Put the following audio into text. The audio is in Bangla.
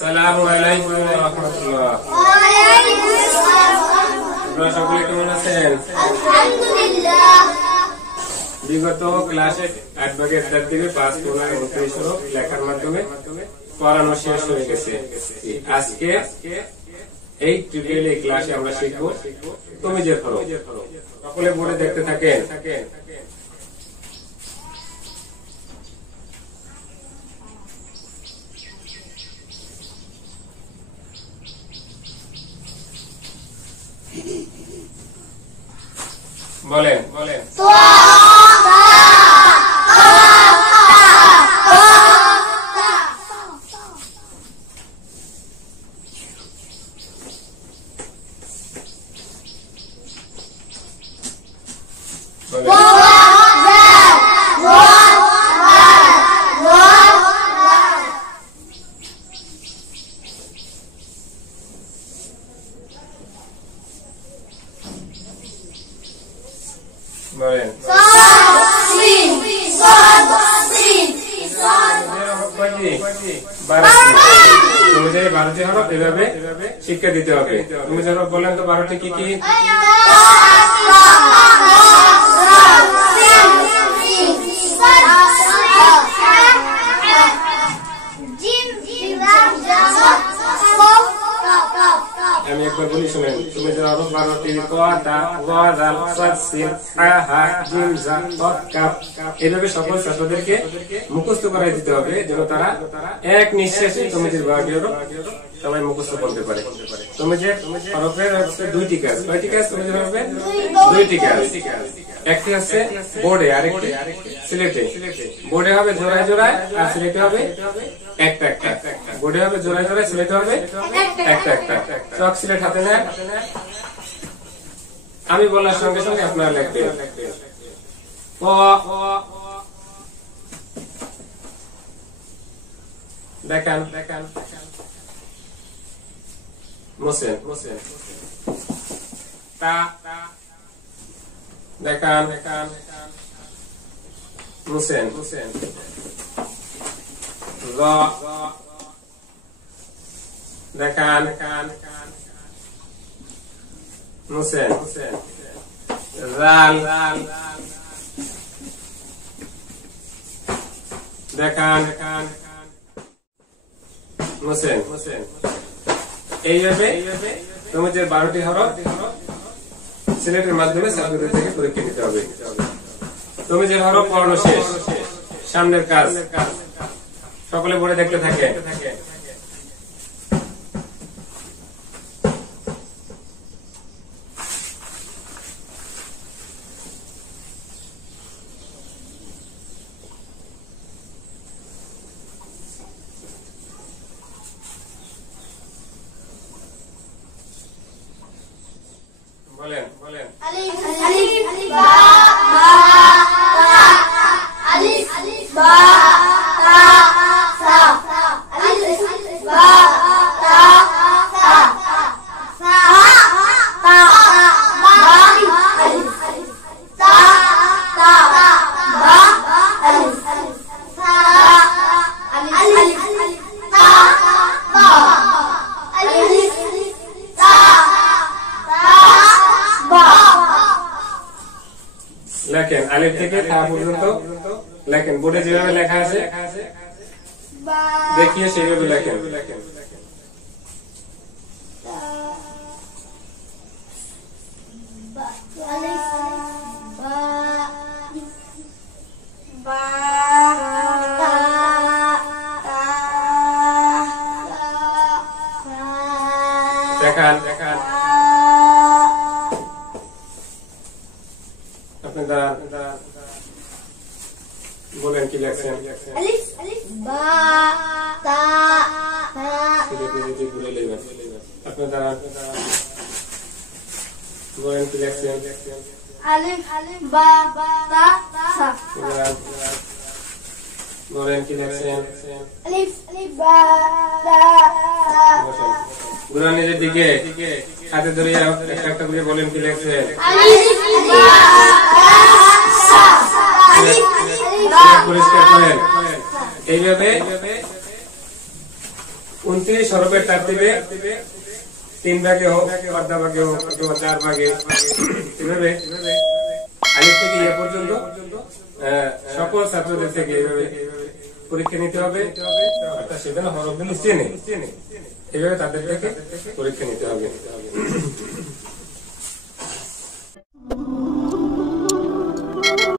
আসসালামু আলাইকুম ওয়া রাহমাতুল্লাহ। ওয়া আলাইকুম আসসালাম। আপনারা সকলে কেমন আছেন? আলহামদুলিল্লাহ। বিগত ক্লাসে 8 ভাগের 4 থেকে 5 পুনরায় 29 লেখার মাধ্যমে পড়ানো শেষ হয়ে গেছে। আজকে এই টিউটোরিয়ালে ক্লাসে আমরা শিখব তমিজের হরফ। সকলে বোর্ডে দেখতে থাকেন। বলেন বলেন বারোটি হরফ এভাবে শিক্ষা দিতে হবে। তুমি হরফ বলেন তো 12টি কি কি? আমি একবার বলি শুনেন। তুমি যে হরফ 12টি ক, তা, ওয়া, জাল, সাদ, সিন, হা, হা, জিম, জা, ত, কাফ এইভাবে সকল ছাত্রদেরকে মুখস্থ করাই দিতে হবে, যেন তারা এক নিঃশ্বাসে তমিজের 12টি হরফ সবাই মুখস্থ করতে পারে। তমিজের হরফের হচ্ছে 2টি কাজ। কয়টি কাজ তমিজের হরফে? 2টি কাজ। একটি হচ্ছে বোর্ডে, আরেকটি সিলেটে। বোর্ডে হবে জোড়ায় জোড়ায়, আর সিলেটে হবে একটা একটা। বোর্ডে হবে জোড়ায় জোড়ায়, সিলেটে হবে একটা একটা। চক সিলেট হাতে নেন। আমি বলার সঙ্গে সঙ্গে আপনারা লিখবেন। ক, দেখান দেখান, মোসেন মোসেন, তা, দেখান দেখান, মোসেন মোসেন, র, দেখান দেখান, মোসেন মোসেন, রাল, দেখান দেখান, মোসেন মোসেন। এইভাবে তোমাদের 12টি হরফ সিলেটের মাধ্যমে ছাত্রদের থেকে পরীক্ষা দিতে হবে। তুমি যে হরফ পড়ানো শেষ, সামনের কাজ সকলে পড়ে দেখতে থাকে। বলেন বলেন। আলিফ বা তা, আলিফ বা তা, সা, আলিফ বা তা, সা, সা, তা, বা, আলিফ, তা, তা, বা, আলিফ, সা, আলিফ, তা, তা, আলিফ, তা, লেখেন আলিফ থেকে তা পর্যন্ত লেখেন। বোর্ডে যেভাবে লেখা আছে দেখিয়ে সেইভাবে লেখেন। দেখান দেখান, আপনি দাঁড়ান, বলেন কি লেখছেন? আলিফ বা তা, আপনি দাঁড়ান, বলেন কি লেখছেন? আলিফ বা তা, সা, বলেন কি লেখছেন? আলিফ বা তা, সা, গুণা নিজের দিকে হাতে ধরে একটা একটা করে বলেন কি লেখছেন? আলিফ বা তা, সা, আলিফ পরিষ্কার করেন। এইভাবে 29 হরফের তারতিবে 3 ভাগে হোক, অর্ধ ভাগে হোক অথবা 4 ভাগে, এভাবে আলিফ থেকে ইয়া পর্যন্ত সকল ছাত্রদের থেকে এভাবে পরীক্ষা নিতে হবে, অর্থাৎ সেজন্য হরফগুলো চেনে, এভাবে তাদের থেকে পরীক্ষা নিতে হবে।